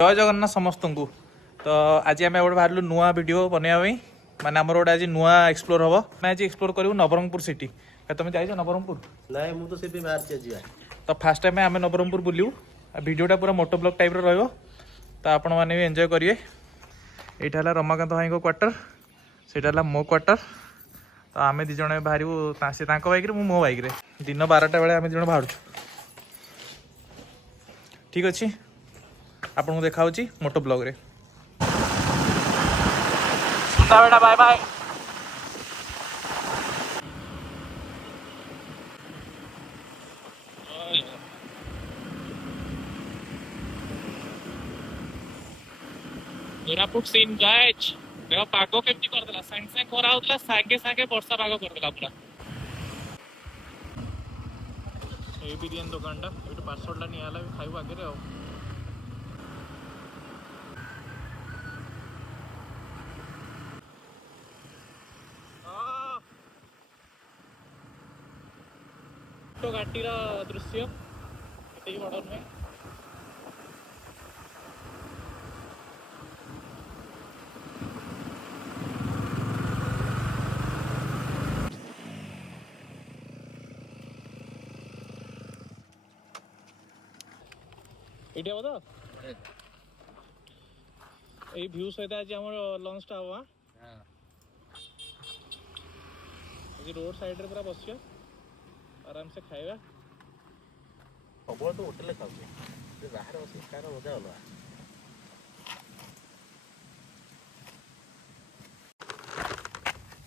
जय जगन्नाथ समस्त को। तो आज आम गोटे बाहर नुआ वीडियो बनवाई माने आमर गोटे आज नुआ एक्सप्लोर हम मैं आज एक्सप्लोर करूँ नवरंगपुर सिटी। तुम जाइए नवरंगपुर? नाଇଁ ମୁଁ ତ ସେଠି ବାହାରିଛି ଯିବା। तो फास्ट टाइम आम नवरंगपुर बुलू वीडियोटा पूरा मोटो ब्लॉग टाइप रो तो आपण मैंने भी एंजॉय करेंगे। यहाँ है रमाकांत भाई क्वार्टर से मो क्वार्टर। तो आम दिज बाहर से बैक मो बैक दिन 12टा बेले आम दिज बाहर ठीक अच्छे आपन को देखा मोटो ब्लॉग रे। बेटा bye bye. Koraput scene guys देखो पागो केमती कर देला संग संग खरा होतला सागे सागे वर्षा पागो कर देला पूरा। ए बिरियानी दुकानटा एटू पासवर्डला नि आला भी खाइबो आगे रे। आ तो घाटीर दृश्य एते बड़ नुहे। एटी हम तो ये व्यू सहित आज आम लंचटा हम आज रोड साइड रे पूरा बस आराम से खाଇବା। सब तो होटल खाऊ बाहर बस कार मजा अलग।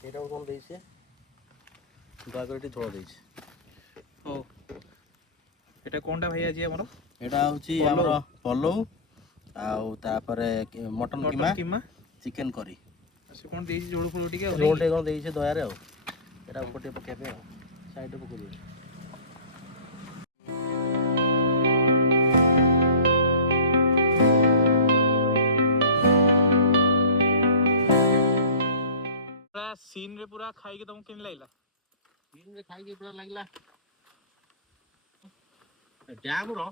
ये कौन दे दयाकर झोल दे एटा कोनटा भाई आज हमर एटा होची हमर पलौ आउे मटन कीमा चिकेन करी से कोन देई जोड़ फुल टिके रोटे कोन देई से दया रे एटा गोटे पके पे साइड पे पकड़ी पूरा सीन रे पूरा खाई के तुमको केन लागला? सीन रे खाई के पूरा लागला डैम रो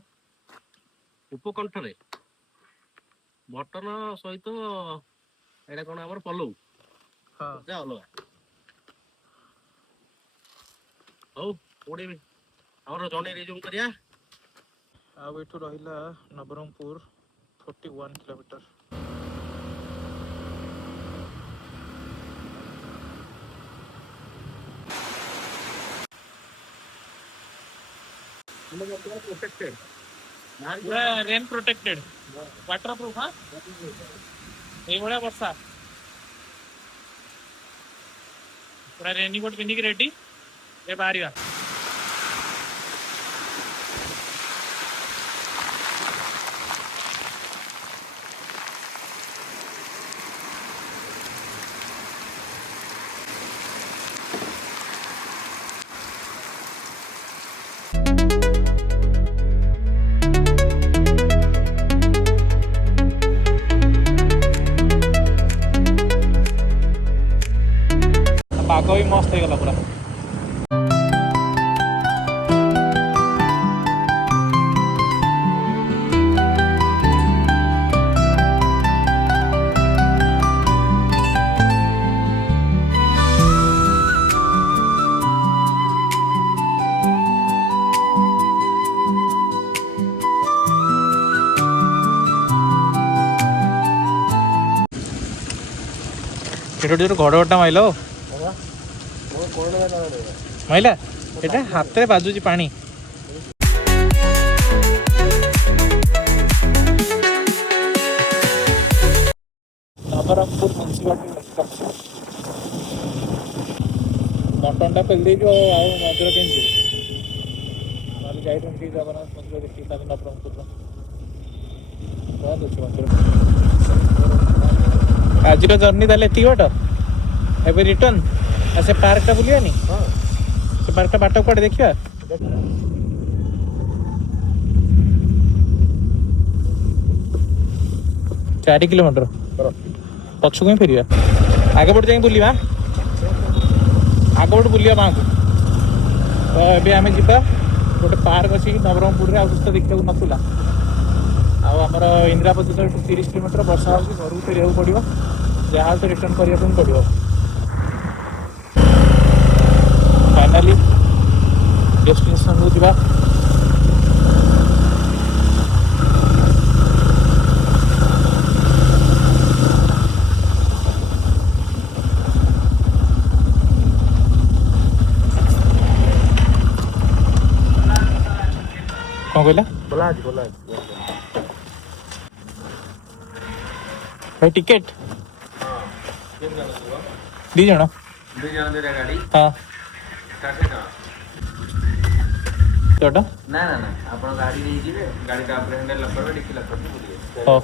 उपकंठ रे मटन सहित एटा कोन हमर पलौ हां जा अलग हौ ओडे हमर जने रिज्यूम करिया। आ एठू रहिला Nabarangpur 41 kilometre. Protected rain protected water proof. हाँ ये बड़ा वर्षा पूरा रेनकोट पिंधिक रेडी ये बाहर पाग भी मस्त हो गला पूरा। जो घड़घटा माइल माइला एटा हाथ रे बाजुची पानी। नवरंगपुर म्युनिसिपालिटी मटनटा पेल दे जो आ मंदिर के जी जाई जगन्नाथ मंदिर देखी नवरंगपुर आज जर्नी ताले एति बाट एबे रिटर्न से पार्क टा बुलियानी। हां से पार्क टा बाटा कोड देखिया 4 किलोमीटर पछुक ही फेरिया आगे पट जाई बुलिया आगे पट बुलिया मां को। तो एबे आमे जिबा गोटे पार्क अछि नवरंगपुर रे आ देखा नथुला आमर इंदिरापति तो 30 किलोमीटर वर्षा होगी घर को फेरिया पड़ो जहाँ तो रिटर्न करने पड़ो फाइनाली डेस्टिनेशन को जा कौन कहला भाई टिकेट दी जण गाड़ी हाँ तोटा ना ना ना आपण गाड़ी नहीं जीवे गाड़ी का ऊपर हैंडल लपड़ डिक्की लपड़ बोलिए हो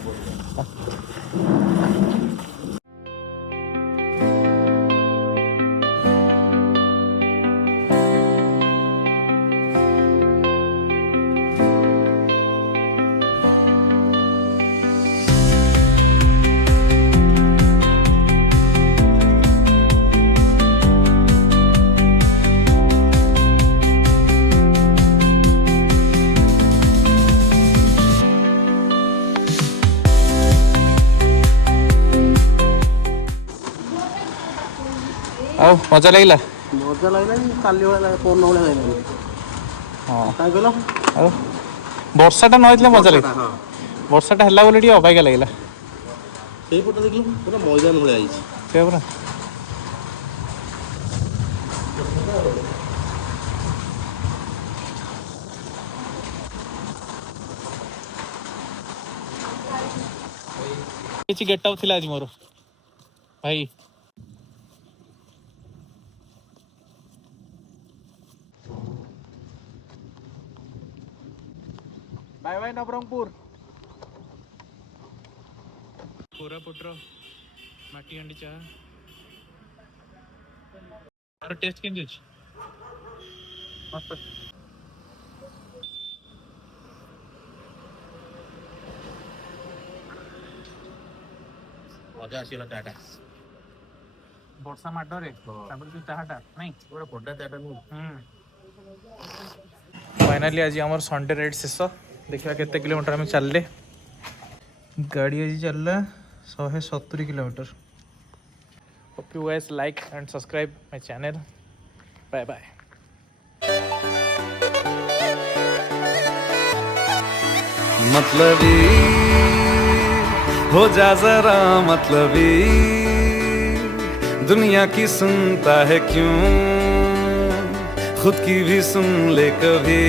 ଆଉ ମଜା ଲାଗିଲା କାଲି ଭଳିଆ ପରନ ଭଳିଆ ଲାଗିଲାନି ହଁ କାଇଁ କହିଲ ଆଉ ବର୍ଷାଟା ନ ହେଇଥିଲେ ମଜା ଲାଗିଲା ହଁ ବର୍ଷାଟା ହେଲା ବୋଲି ଟିକେ ଅବାଗିଆ ଲାଗିଲା ସେଇପଟେ ଦେଖିଲୁ ପୁରା ମଇଦାନ ଭଳିଆ ହେଇଛି ସେ ପୁରା କିଛି ଗେଟ୍ ଅପ୍ ଥିଲା ଆଜି ମୋର ଭାଇ बाय बाय नवरंगपुर कोरापुटर माटी हांडी चाह तार टेस्ट केंदी अछि मस्त मजा आसीला टाटा ବର୍ଷା ମାଡରେ ତାପରେ ଯୋଉ ଚାହାଟା ନାଇଁ ଗୋଟେ ବଡ ଚାଟା ନୁ फाइनाली आज आम संडे राइड शेष देखा केते किलोमीटर आम चलले गाड़ी आज चलला 170 kilometre hope you guys like and subscribe my channel bye bye मतलबी हो जा जरा मतलबी दुनिया की सुनता है क्यों खुद की भी सुन ले कभी